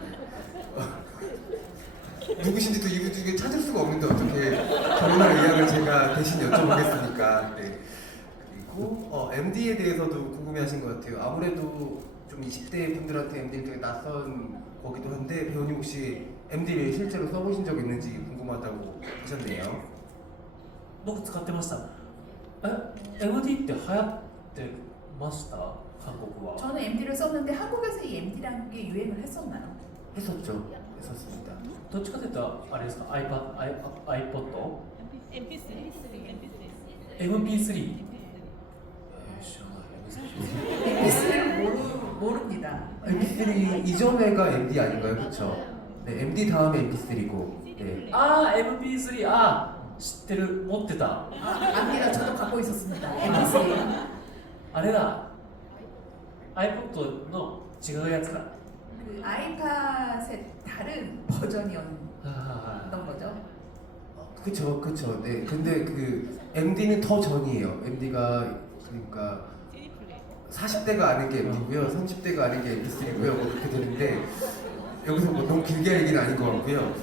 누구신지도 이분 중에 찾을 수가 없는데 어떻게 결혼할 의향을 제가 대신 여쭤보겠습니까? 네. 그리고 MD에 대해서도 궁금해하신 것 같아요. 아무래도 좀 20대 분들한테 MD는 되게 낯선 거기도 한데 배우님 혹시 MD를 실제로 써보신 적 있는지 궁금하다고 하셨네요. 僕使ってました。MD って流行ってました？韓国は。 저는 MD를 썼는데 한국에서 이 MD라는 게 유행을 했었나요? 했었죠. 했었습니다. どっちかというとあれですか、iPod？ MP3 MP3？ 知らない。 MPC를 모릅니다. MP3 이전에가 MD 아닌가요? 그렇죠? 네, MD 다음에 MP3고. 네. 아, MP3 知ってる、持ってた。 압니다. 저도 갖고 있었습니다. MP3. あれだ。iPod の違うやつだ。 그 아이팟의 다른 버전이었던 はいはいはい。 거죠. 그쵸, 그쵸. 네. 근데 그 MD는 더 전이에요. MD가 그러니까 40대가 아는 게 MD고요, 30대가 아는 게 MP3고요. 뭐 그렇게 되는데 여기서 뭐 너무 길게 할 얘기는 아닌 것 같고요.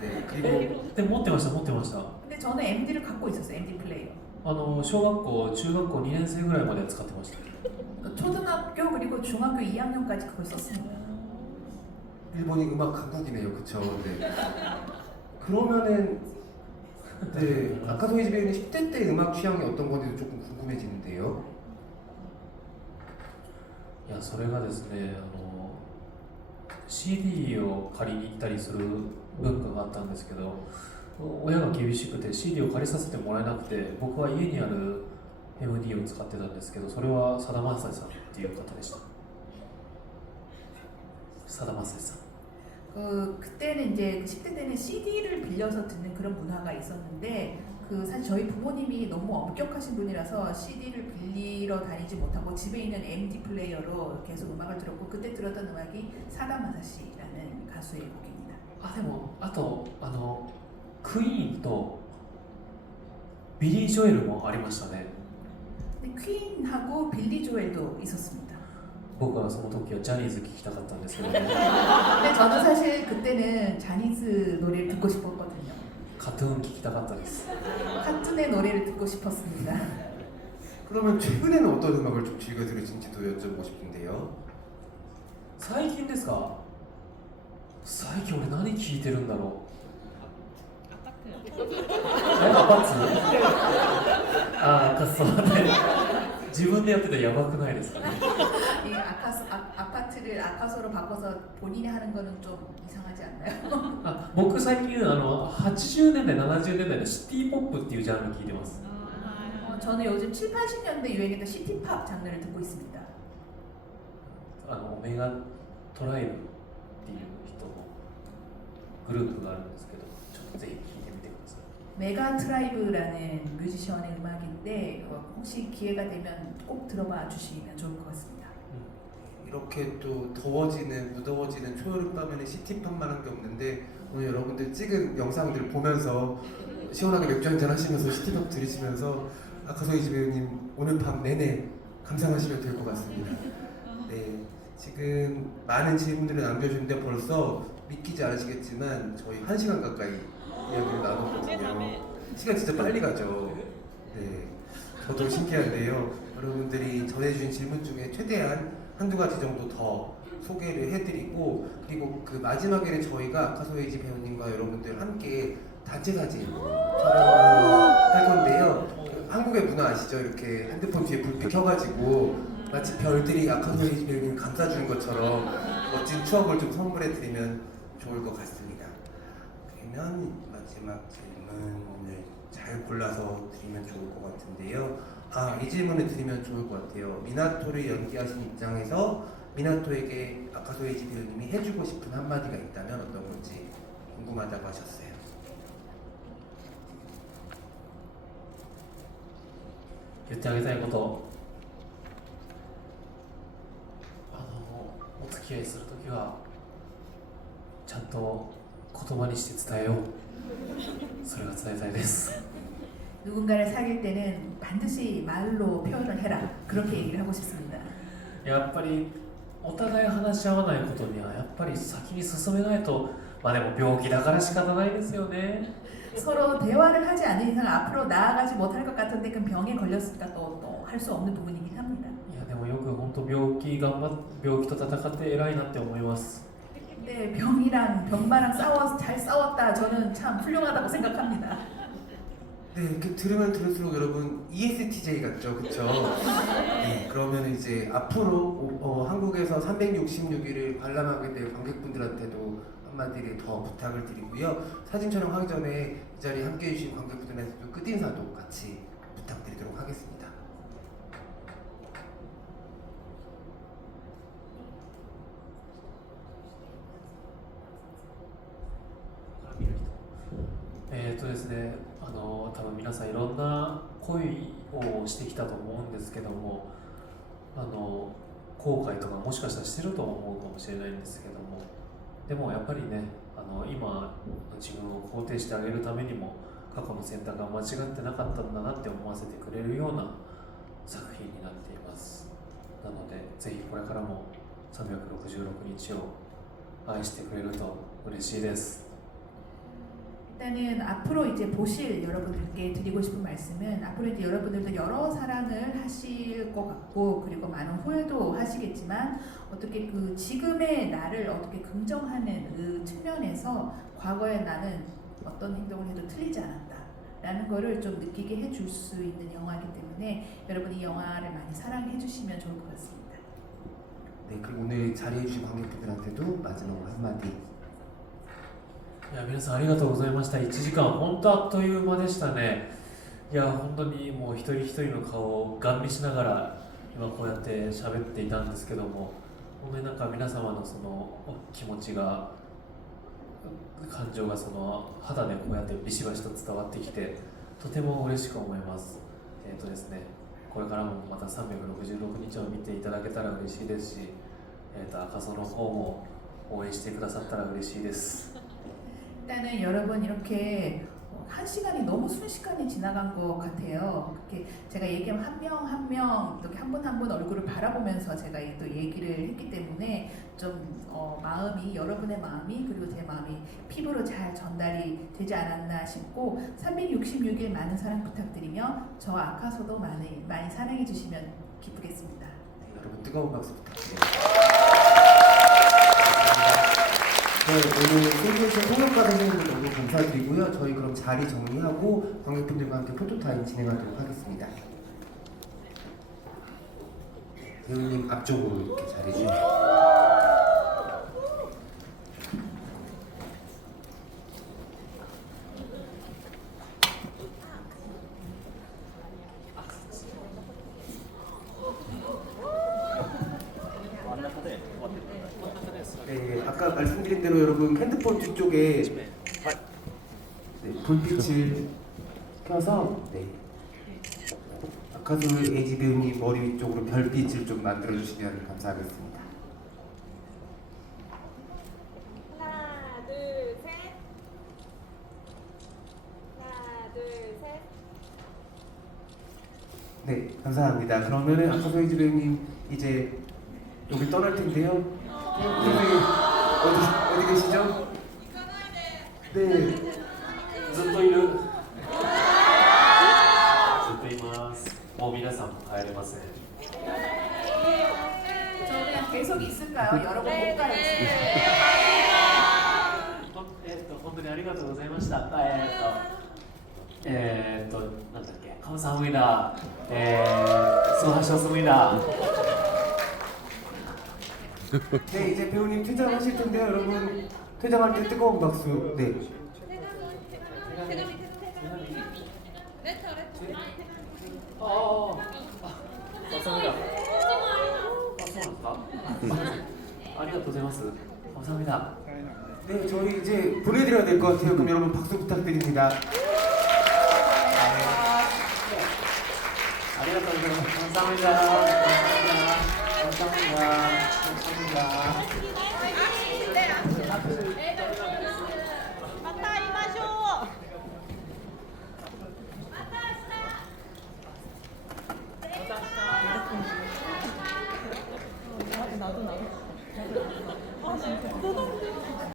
네. 그리고 で持ってました、持ってました。 근데 저는 MD를 갖고 있었어요. MD 플레이어. 小学校、中学校2年生ぐらいまで使ってました。 초등학교 그리고 중학교 2학년까지 그걸 썼습니다. 일본이 음악 강국이네요. 그쵸? 네. 그러면은 네. 아까 소희지 배우님 10대 때 음악 취향이 어떤 건지도 조금 궁금해지는데요. いや、それがですね、CD を借りに行ったりする文化があったんですけど、親が厳しくて CD を借りさせてもらえなくて、僕は家にある MD を使ってたんですけど、それはさだまさしさんっていう方でした。さだまさしさん。 그때는 이제 10대 때는 CD를 빌려서 듣는 그런 문화가 있었는데 그 사실 저희 부모님이 너무 엄격하신 분이라서 CD를 빌리러 다니지 못하고 집에 있는 MD 플레이어로 계속 음악을 들었고 그때 들었던 음악이 사다 마사시라는 가수의 곡입니다. あ、でも、あと、クイーンとビリー・ジョエルもありましたね。 근데 퀸하고 빌리 조엘도 있었습니다. 僕はその時はジャニーズ聴きたかったんですけど、ね、 근데 저는 사실 그때는 자니즈 노래를 듣고 싶었거든요. カトゥーン聴きたかったです。 카툰의 노래를 듣고 싶었습니다. 그러면 최근에는 어떤 음악을 좀 즐겨 들으신지도 여쭤보고 싶은데요. 最近ですか？最近俺何聴いてるんだろう。アパツ？ああ、そうね。自分でやっててやばくないですかね。 이 아파트를 아카소로 바꿔서 본인이 하는 거는 좀 이상하지 않나요? あ、僕最近80年代、70年代のシティポップっていうジャンル聴いてます。 저는 요즘 7, 80년대 유행했던 시티팝 장르를 듣고 있습니다. オメガトライブっていう人のグループがあるんですけど、ちょっとぜひ聴いてみてください。 메가 트라이브라는 뮤지션의 음악인데 혹시 기회가 되면 꼭 들어봐 주시면 좋을 것 같습니다. 이렇게 또 더워지는 무더워지는 초여름 밤에는 시티팝만한 게 없는데 오늘 여러분들 찍은 영상들 보면서 시원하게 맥주 한잔 하시면서 시티팝 들으시면서 아카소이지 배우님 오늘 밤 내내 감상하시면 될 것 같습니다. 네, 지금 많은 질문들을 남겨주는데 벌써 믿기지 않으시겠지만 저희 1시간 가까이 이야기를 나눴거든요. 시간 진짜 빨리 가죠. 네, 저도 신기한데요. 여러분들이 전해주신 질문 중에 최대한 한두 가지 정도 더 소개를 해드리고 그리고 그 마지막에는 저희가 아카소이지 배우님과 여러분들 함께 단체 사진 촬영을 할 건데요. 한국의 문화 아시죠? 이렇게 핸드폰 뒤에 불빛 켜가지고 마치 별들이 아카소이지 배우님 감싸주는 것처럼 멋진 추억을 좀 선물해드리면 좋을 것 같습니다. 그러면 마지막 질문을 잘 골라서 드리면 좋을 것 같은데요. 이 질문을 드리면 좋을 것 같아요. 미나토를 연기하신 입장에서 미나토에게 아카소이지 배우님이 해주고 싶은 한마디가 있다면 어떤 건지 궁금하다고 하셨어요. 言ってあげたいこと、お付き合いするときはちゃんと言葉にして伝えよう。それが伝えたいです。 누군가를 사귈 때는 반드시 말로 표현을 해라. 그렇게 얘기를 하고 싶습니다. やっぱりお互い話し合わないことにはやっぱり先に進めないと、まあでも病気だから仕方ないですよね。 서로 대화를 하지 않는 이상 앞으로 나아가지 못할 것 같은데 그 병에 걸렸으니까 또 할 수 없는 부분이긴 합니다. いやでもよく本当病気と戦って偉いなって思います。 근데 병이랑 병마랑 잘 싸웠다. 저는 참 훌륭하다고 생각합니다. 네, 이렇게 들으면 들을수록 여러분 ESTJ 같죠, 그렇죠? 네, 그러면 이제 앞으로 한국에서 366일을 관람하게 될 관객분들한테도 한마디를 더 부탁을 드리고요. 사진 촬영하기 전에 이 자리에 함께해 주신 관객분들한테도 끝인사도 같이 부탁드리도록 하겠습니다.えーとですね、多分皆さんいろんな恋をしてきたと思うんですけども、後悔とかもしかしたらしてると思うかもしれないんですけども、でもやっぱりね、今自分を肯定してあげるためにも過去の選択が間違ってなかったんだなって思わせてくれるような作品になっています。なのでぜひこれからも366日を愛してくれると嬉しいです。 일단은 앞으로 이제 보실 여러분들께 드리고 싶은 말씀은 앞으로 이제 여러분들도 여러 사랑을 하실 것 같고 그리고 많은 후회도 하시겠지만 어떻게 그 지금의 나를 어떻게 긍정하는 그 측면에서 과거의 나는 어떤 행동을 해도 틀리지 않았다 라는 거를 좀 느끼게 해줄 수 있는 영화이기 때문에 여러분이 이 영화를 많이 사랑해 주시면 좋을 것 같습니다. 네, 그리고 오늘 자리해 주신 관객분들한테도 마지막으로 한마디. いや皆さんありがとうございました。1時間本当あっという間でしたね。いや本当にもう一人一人の顔をガン見しながら今こうやって喋っていたんですけども、本当になんか皆様のその気持ちが感情がその肌でこうやってビシバシと伝わってきてとても嬉しく思います。ですね、これからもまた366日を見ていただけたら嬉しいですし、赤楚の方も応援してくださったら嬉しいです。 일단은 여러분 이렇게 한 시간이 너무 순식간에 지나간 것 같아요. 그렇게 제가 얘기하면 한 명 한 명 이렇게 한 분 한 분 얼굴을 바라보면서 제가 또 얘기를 했기 때문에 좀 마음이 여러분의 마음이 그리고 제 마음이 피부로 잘 전달이 되지 않았나 싶고 366일 많은 사랑 부탁드리며 저 아카소도 많이 사랑해 주시면 기쁘겠습니다. 네, 여러분 뜨거운 박수 부탁드립니다. 네, 오늘 소개해주신 통역가 선생님들 너무 감사드리고요. 저희 그럼 자리 정리하고 관객분들과 함께 포토타임 진행하도록 하겠습니다. 배우님 앞쪽으로 이렇게 자리 주세요. 네, 아까 말씀드린 대로 여러분 핸드폰 뒤쪽에 네, 불빛을 켜서 네, 아카소 에이지 배우님 머리 위쪽으로 별빛을 좀 만들어 주시면 감사하겠습니다. 하나, 둘, 셋. 하나, 둘, 셋. 네, 감사합니다. 그러면은 아카소 에이지 배우님 이제 여기 떠날 텐데요. 어디 계시죠? 네. ずっといる。ずっといます。もう皆さんも帰れません。 저 그냥 계속 있을까요? 여러분 못 가요. 本当にありがとうございました。なんだっけ、감사합니다。수고하셨습니다。 네, 이제 배우님 퇴장하실 텐데요, 여러분. 퇴장할 때 뜨거운 박수. 네. 감사합니다. 감사합니다. 네, 저희 이제 보내드려야 될 것 같아요. 그럼 여러분 박수 부탁드립니다. 감사합니다. 감사합니다. 감사합니다.